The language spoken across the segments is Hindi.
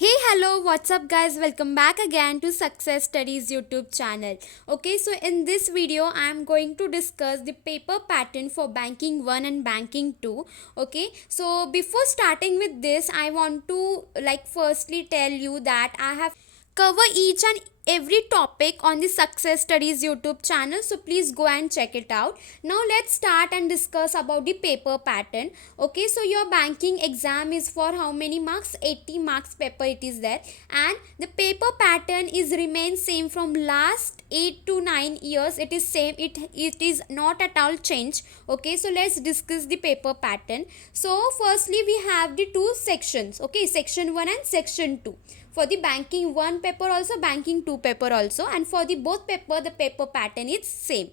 Hey, hello, what's up, guys? Welcome back again to Success Studies YouTube channel. Okay, so in this video, I'm going to discuss the paper pattern for Banking 1 and Banking 2. Okay, so before starting with this, I want to firstly tell you that I have cover each and every topic on the Success Studies YouTube channel, so please go and check it out. Now let's start and discuss about the paper pattern. Okay, so your banking exam is for how many marks? 80 marks paper it is there, and the paper pattern is remain same from last 8 to 9 years. It is same, it is not at all changed. Okay, so let's discuss the paper pattern. So firstly we have the two sections. Okay, section 1 and section 2 for the banking 1 paper also, banking 2 paper also, and for the both paper the paper pattern is same.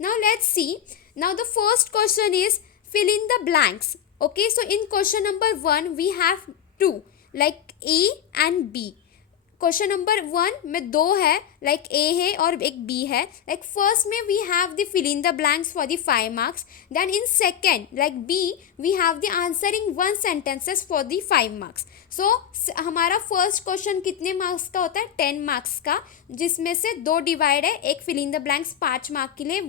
Now let's see. Now the first question is fill in the blanks. Okay, so in question number 1 we have two, like A and B. Question number 1 में दो है, लाइक ए है और एक बी है. लाइक फर्स्ट में we have the fill in the blanks for the 5 marks. Then in second like B we have the answering 1 sentences for the 5 marks. So हमारा फर्स्ट क्वेश्चन कितने मार्क्स का होता है? 10 मार्क्स का, जिसमें से दो डिवाइड है, एक fill in the blanks 5 mark के लिए,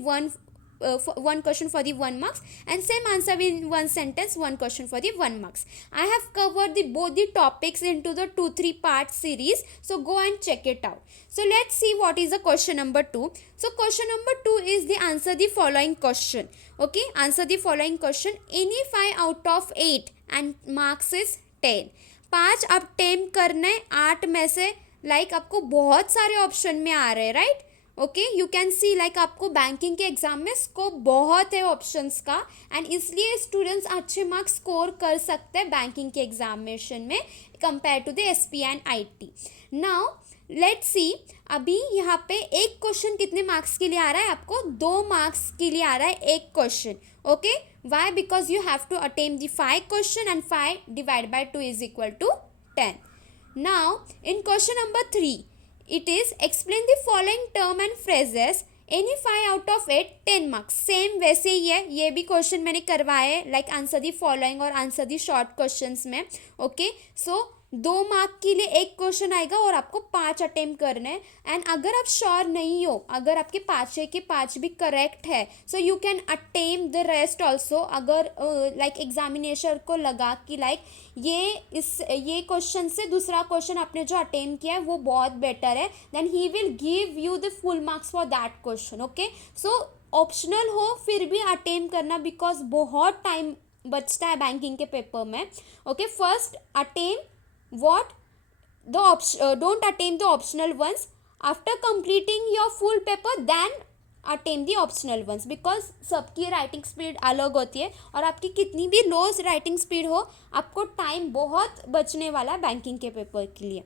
one question for the 1 marks, and same answer in one sentence, one question for the 1 marks. I have covered both the topics into the 2-3 part series, so go and check it out. So let's see what is the question number 2. So question number 2 is the answer the following question. Okay, answer the following question. Any 5 out of 8 and marks is 10. 5 अब टेम करना है 8 में से. लाइक आपको बहुत सारे ऑप्शन में आ रहे हैं, right? Okay, you can see like आपको बैंकिंग के एग्जाम में स्कोप बहुत है ऑप्शंस का, एंड इसलिए स्टूडेंट्स अच्छे मार्क्स स्कोर कर सकते हैं बैंकिंग के एग्जामिनेशन में compare to the SP and IT. Now let's see. अभी यहाँ पे एक क्वेश्चन कितने मार्क्स के लिए आ रहा है? आपको 2 मार्क्स के लिए आ रहा है एक question. Okay, why? Because you have to attempt the 5 question and 5 divide by 2 is equal to 10. Now in question number 3 it is explain the following term and phrases. Any 5 out of 8 10 marks. Same वैसे ही है, ये भी क्वेश्चन मैंने करवाए, लाइक आंसर दी फॉलोइंग और आंसर दी शॉर्ट क्वेश्चंस में. ओके, सो 2 मार्क के लिए एक क्वेश्चन आएगा और आपको 5 अटेम्प्ट करना है. एंड अगर आप श्योर नहीं हो, अगर आपके 5 के 5 भी करेक्ट है, so you can attempt the rest also. अगर लाइक एग्जामिनेशन को लगा कि लाइक ये क्वेश्चन से दूसरा क्वेश्चन आपने जो अटेम्प्ट किया है वो बहुत बेटर है, then he will give you the full marks for that question. Okay, so optional हो फिर भी अटेम्प्ट करना, बिकॉज बहुत टाइम बचता है बैंकिंग के पेपर में. Okay, first attempt what don't attempt the optional ones. After completing your full paper, then attempt the optional ones, because सबकी राइटिंग स्पीड अलग होती है, और आपकी कितनी भी लो राइटिंग स्पीड हो, आपको टाइम बहुत बचने वाला है बैंकिंग के पेपर के लिए.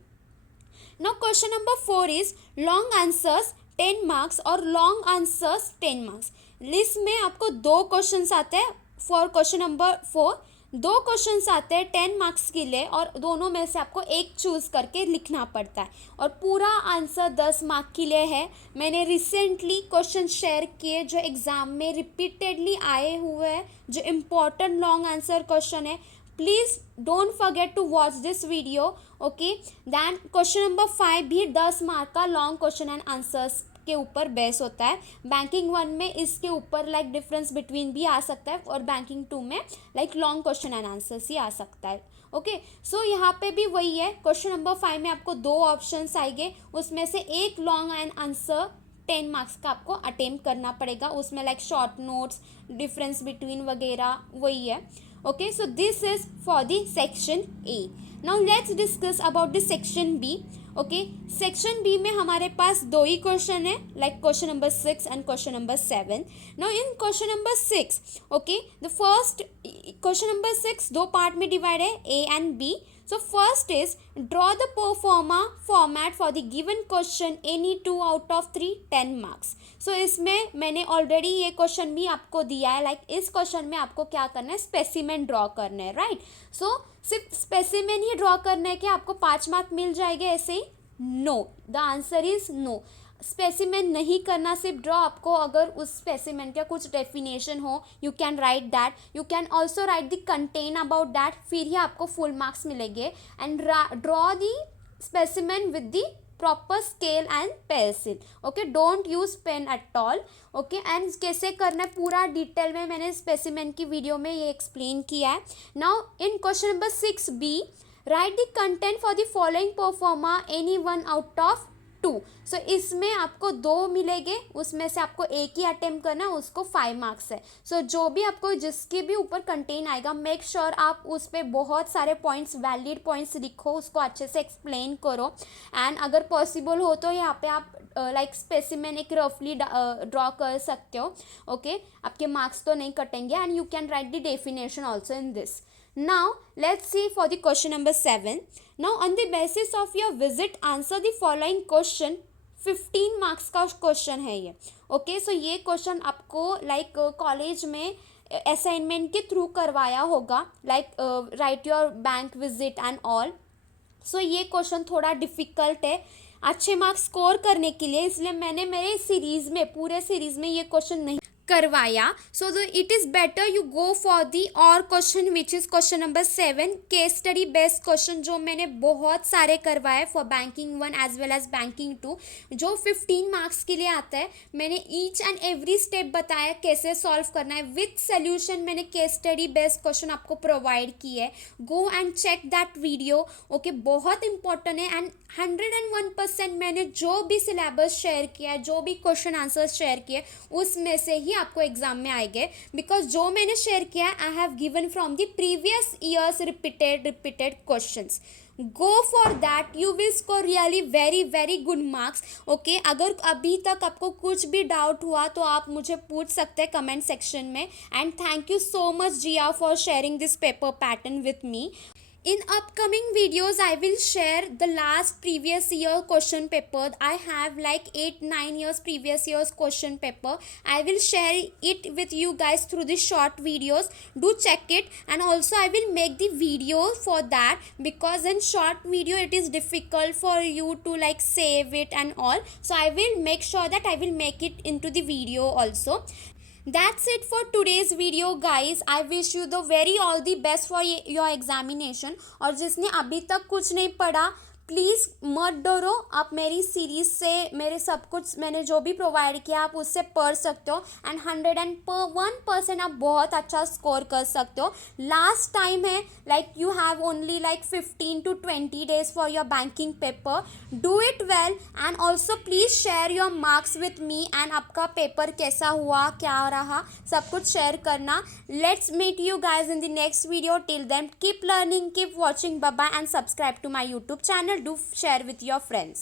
Now question number 4 is long answers 10 marks और long answers 10 marks. लिस्ट में आपको 2 क्वेश्चंस आते हैं फॉर क्वेश्चन नंबर 4. 2 क्वेश्चंस आते हैं 10 मार्क्स के लिए, और दोनों में से आपको एक चूज़ करके लिखना पड़ता है, और पूरा आंसर 10 मार्क के लिए है. मैंने रिसेंटली क्वेश्चन शेयर किए जो एग्ज़ाम में रिपीटेडली आए हुए हैं, जो इम्पोर्टेंट लॉन्ग आंसर क्वेश्चन है. Please don't forget to watch this video. Okay, then question number 5 भी 10 मार्क का लॉन्ग क्वेश्चन एंड आंसर्स के ऊपर बेस होता है. बैंकिंग 1 में इसके ऊपर लाइक डिफरेंस बिटवीन भी आ सकता है, और बैंकिंग 2 में like long question and answers ही आ सकता है. ओके, सो यहाँ पे भी वही है. क्वेश्चन नंबर 5 में आपको 2 ऑप्शंस आएंगे, उसमें से एक लॉन्ग एंड आंसर 10 मार्क्स का आपको अटेम्प्ट करना पड़ेगा. उसमें like short notes, difference between वगैरह वही है. Okay, so this is for the section A. Now let's discuss about the section B. Okay, section B में हमारे पास 2 ही क्वेश्चन है, like question number 6 and question number 7. Now in question number 6, okay, the first question number 6 2 part में डिवाइड है, A and B. So first is draw the pro forma format for the given question any 2 out of 3 10 marks. So इसमें मैंने ऑलरेडी ये क्वेश्चन भी आपको दिया है, लाइक इस क्वेश्चन में आपको क्या करना है? स्पेसिमेन ड्रॉ करना है, राइट? सो सिर्फ स्पेसिमेन ही ड्रॉ करना है कि आपको 5 मार्क मिल जाएंगे ऐसे ही? No, the answer is no. Specimen नहीं करना सिर्फ ड्रॉ, आपको अगर उस स्पेसिमेन का कुछ डेफिनेशन हो you can write that, you can also right the contain about that, फिर ही आपको फुल मार्क्स मिलेंगे. And draw the specimen with the proper scale and pencil. Okay, don't use pen at all. Okay, and कैसे करना है पूरा डिटेल में मैंने स्पेसिमेन की वीडियो में ये एक्सप्लेन किया है. Now in question number 6b, right the content for the following pro forma any one out of 2. सो इसमें आपको 2 मिलेंगे, उसमें से आपको एक ही अटेम्प्ट करना है, उसको 5 मार्क्स है. सो जो भी आपको जिसके भी ऊपर कंटेन आएगा मेक श्योर आप उस पर बहुत सारे पॉइंट्स, वैलिड पॉइंट्स लिखो, उसको अच्छे से एक्सप्लेन करो. एंड अगर पॉसिबल हो तो यहाँ पे आप लाइक स्पेसिमेन एक रफली ड्रॉ कर सकते हो. ओके, आपके मार्क्स तो नहीं कटेंगे. And you can write the definition also in this. Now let's see for the question number 7. Now on the basis of your visit answer the following question. 15 marks का क्वेश्चन है ये. ओके, सो ये क्वेश्चन आपको लाइक कॉलेज में असाइनमेंट के थ्रू करवाया होगा, like write your bank visit and all. So ये क्वेश्चन थोड़ा डिफ़िकल्ट है अच्छे मार्क्स स्कोर करने के लिए, इसलिए मैंने मेरे सीरीज़ में, पूरे सीरीज़ में ये क्वेश्चन नहीं करवाया. So it is better you go for the और question which is question number 7, case study based question, जो मैंने बहुत सारे करवाए for banking 1 as well as banking 2, जो 15 मार्क्स के लिए आता है. मैंने ईच एंड एवरी स्टेप बताया कैसे सॉल्व करना है विथ सोल्यूशन. मैंने केस स्टडी बेस्ड क्वेश्चन आपको प्रोवाइड किए है. Go and check that video. Okay, बहुत इंपॉर्टेंट है. एंड 101% मैंने जो भी सिलेबस शेयर किया है, जो भी क्वेश्चन आंसर शेयर किए, उसमें से ही आपको एग्जाम में आएंगे. बिकॉज जो मैंने शेयर किया I have given from the previous years repeated questions. Go for that, you will score really very very good marks. Okay, अगर अभी तक आपको कुछ भी डाउट हुआ तो आप मुझे पूछ सकते हैं कमेंट सेक्शन में. And thank you so much Jiya for sharing this paper pattern with me. In upcoming videos, I will share the last previous year question paper. I have like 8-9 years previous years question paper. I will share it with you guys through the short videos. Do check it, and also I will make the video for that, because in short video it is difficult for you to like save it and all. So I will make sure that I will make it into the video also. That's it for today's video guys. I wish you the very all the best for your examination. और जिसने अभी तक कुछ नहीं पढ़ा प्लीज़ मत डरो, आप मेरी सीरीज़ से मेरे सब कुछ मैंने जो भी प्रोवाइड किया आप उससे पढ़ सकते हो. एंड 101% आप बहुत अच्छा स्कोर कर सकते हो. लास्ट टाइम है, like you have only like 15 to 20 days for your banking paper. Do it well and also please share your marks with me. And आपका पेपर कैसा हुआ, क्या रहा, सब कुछ शेयर करना. Let's meet you guys in the next video. Till then keep learning, keep watching. Bye bye and subscribe to my YouTube channel. Do share with your friends.